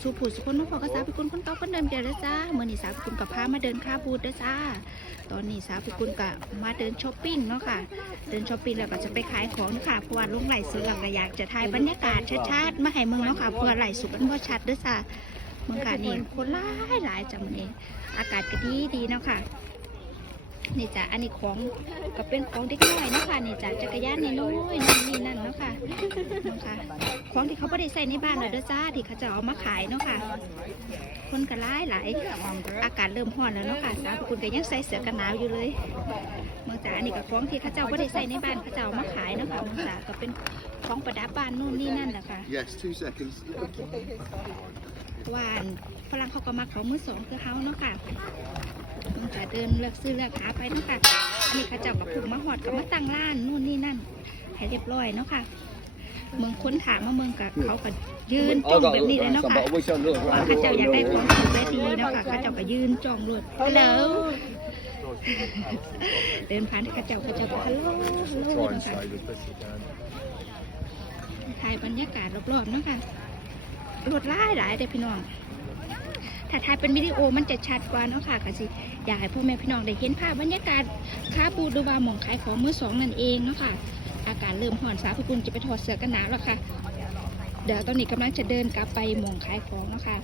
สู้ผู้สุคนน้องพอก็สาวพิกุลคนเก่าคนเดิมเดียวแล้วจ้าเมื่อนี้สาวพิกุลกับพามาเดินค้าบูธเด้จ้า ตอนนี้สาวพิกุลกับมาเดินช้อปปิ้งเนาะค่ะ เดินช้อปปิ้งแล้วก็จะไปขายของค่ะเพราะว่าลงไหลซื้อแล้วก็อยากจะถ่ายบรรยากาศชัดๆมาให้เมืองเนาะค่ะเพื่อไหลสุกันบ่ชัดด้อจ้าเมืองค่ะนี่คนหลายหลายจังเลยอนี้อากาศก็ดีดีเนาะค่ะ นี่จ้ะอันนี้ของก็เป็นของเด็กน้อยเนาะค่ะนี่จ้ะจักรยานน้อยๆนั่นนี่นั่นเนาะค่ะเนาะค่ะของที่เขาไม่ได้ใส่ในบ้านเลยเด้อจ้าที่เขาจะเอามาขายเนาะค่ะ คนก็หลายหลายอากาศเริ่มร้อนแล้วเนาะค่ะสาวคุณก็ยังใส่เสื้อกันหนาวอยู่เลยเมืองจ๋าอันนี้ก็ของที่เขาเจ้าไม่ได้ใส่ในบ้านเขาเจ้าเอามาขายเนาะค่ะเมืองจ๋าก็เป็นของประดับบ้านนู่นนี่นั่นแหละค่ะ Yes, two seconds. หวานฝรั่งเขาก็มาของมือสองคือเขาเนาะค่ะ เดินเลือกซื้อเลือกหาไปเนาะค่ะอันนี้เขาเจ้ากับผูกมาหอดกับมาตั้งร้านนู่นนี่นั่นให้เรียบร้อยเนาะค่ะเมืองค้นถามาเมืองกับเขาก็ยืนจ้องแบบนี้เลยเนาะค่ะว่าข้าเจ้าอยากได้ของถูกและดีเนาะค่ะข้าเจ้าก็ยืนจ้องรถฮัลโหลเดินผ่านข้าเจ้าข้าเจ้าก็ฮัลโหลฮัลโหล Try and นะคะถ่ายบรรยากาศรอบๆเนาะค่ะรถหลายหลายเด้อพี่น้องถ้าถ่ายเป็นวิดีโอมันจะชัดกว่าเนาะค่ะก็สิ อยากให้พ่อแม่พี่น้องได้เห็นภาพบรรยากาศค้าปูดูบาหมองขายของมือสองนั่นเองเนาะค่ะอากาศเริ่มห่อนสาพิกุลจะไปถอดเสื้อกันหนาวแล้วค่ะ เดี๋ยวตอนนี้กำลังจะเดินกลับไปหมองขายของเนาะค่ะ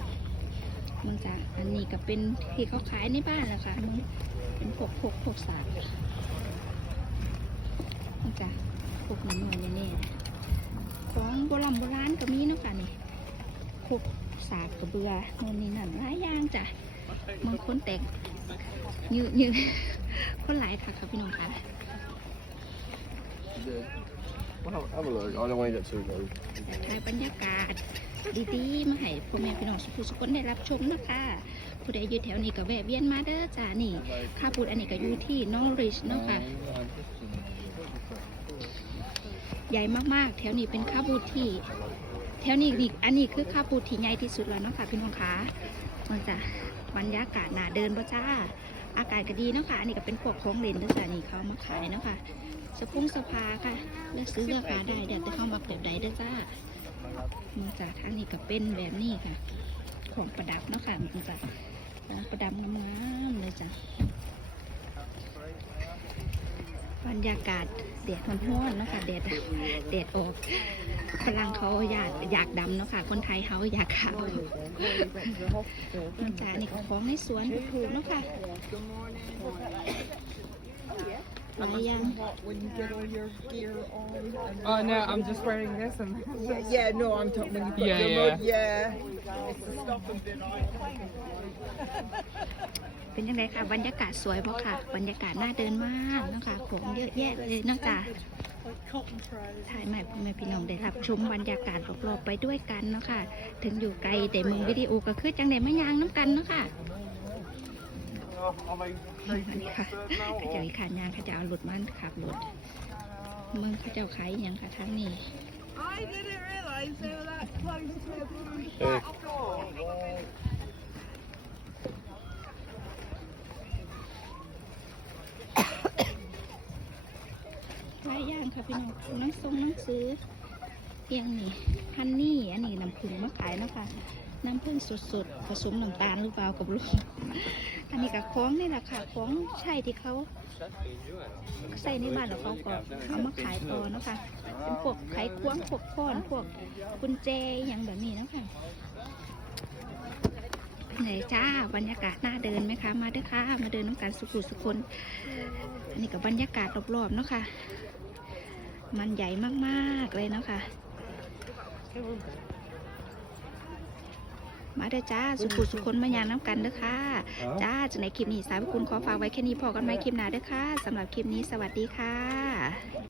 มึงจ้ะอันนี้ก็เป็นที่เขาขายในบ้านแหละค่ะมึงเป็นพวกพวกพวกสากมึงจ้ะพวกหนุ่มๆเนี่ยของโบราณโบราณก็มีเนาะค่ะนี่พวกสากกระเบือโน่นนี่นั่นหลายอย่างจ้ะ บางคนแตกยืนยืนคนหลายค่ะค่ะพี่น้องค่ะ Well, have a look. I don't want to get too low. ถ่ายบรรยากาศ ดีๆ มาให้พ่อแม่พี่น้องสุขุสุคนได้รับชมนะคะผู้ใดอยู่แถวนี้ก็แวะเวียนมาเด้อจ้านี่ค่าพูดอันนี้ก็อยู่ที่น้องริชเนาะค่ะ ใหญ่มากๆ แถวนี้เป็นค่าบูธที่ แถวนี้นี่อันนี้คือค่าบูธที่ใหญ่ที่สุดแล้วเนาะค่ะพี่น้องคะมันจะ บรรยากาศหนาเดินบ่จ้า อากาศก็ดีเนาะค่ะ อันนี้ก็เป็นพวกของเล่นด้อจ้านี่เขามาขายเนาะค่ะ สะพุงสะพาค่ะเลือกซื้อเลือกหาได้เดี๋ยวจะเข้ามาแบบใดเด้อจ้ามันจะทางนี้ก็เป็นแบบนี้ค่ะ ของประดับเนาะค่ะมันจะของประดับงามๆเลยจ้ะบรรยากาศ แดดร้อนๆเนาะคะแดดแดดออกฝรั่งเขาอยากอยากดำเนาะค่ะ คนไทยเขาอยากขาวมันนี่ของในสวนถูกๆเนาะค่ะ หลายอย่าง when you get all your gear on. and- Oh no, I'm just wearing this and Yeah, yeah, no, I'm talking when you put Yeah, your yeah. mud, yeah. It's the stuff and bit เป็นยังไงค่ะบรรยากาศสวยบ่ค่ะ บรรยากาศน่าเดินมากเนาะค่ะของเยอะแยะเลยเนาะจ้ะถ่ายใหม่พ่อแม่พี่น้องได้รับชมบรรยากาศรอบๆไปด้วยกันเนาะค่ะ ถึงอยู่ไกลแต่เมืองวิดีโอก็คือจังไดไม่ยางน้ำกันเนาะค่ะอันนี้ ค่ะข้าเจ้าอีกขานยางข้าเจ้าเอาหลุดมันขับรถเมืองข้าเจ้าขายอหยังค่ะทางนี้ I didn't realise they were that close to a blue Hey. หลายอย่างค่ะพี่น้องหนังทรงหนังสือเพียงนี่ฮันนี่ อันนี้น้ำผึ้งมาขายเนาะคะ น้ำผึ้งสดๆ ผสมน้ำตาลหรือเปล่ากับลูก อันนี้กับของนี่แหละค่ะของใช่ที่เขาใส่ในบ้านแล้วเขาก็เอามาขายต่อเนาะคะเป็นพวกไขควงพวกค้อนพวกกุญแจอย่างแบบนี้เนาะคะไหนจ้าบรรยากาศน่าเดินไหมคะมาด้อค่ะมาเดินน้ำกันสุขุสุคนนนี้กับบรรยากาศรอบๆเนาะค่ะมันใหญ่มากๆเลยเนาะค่ะ มาเด้อจ้าสุขุสุคนมายางน้ำกันเด้อค่ะ จ้าจากในคลิปนี้สาวคุณขอฝากไว้แค่นี้พอกันไหมคลิปหน้าเด้อค่ะสำหรับคลิปนี้สวัสดีค่ะ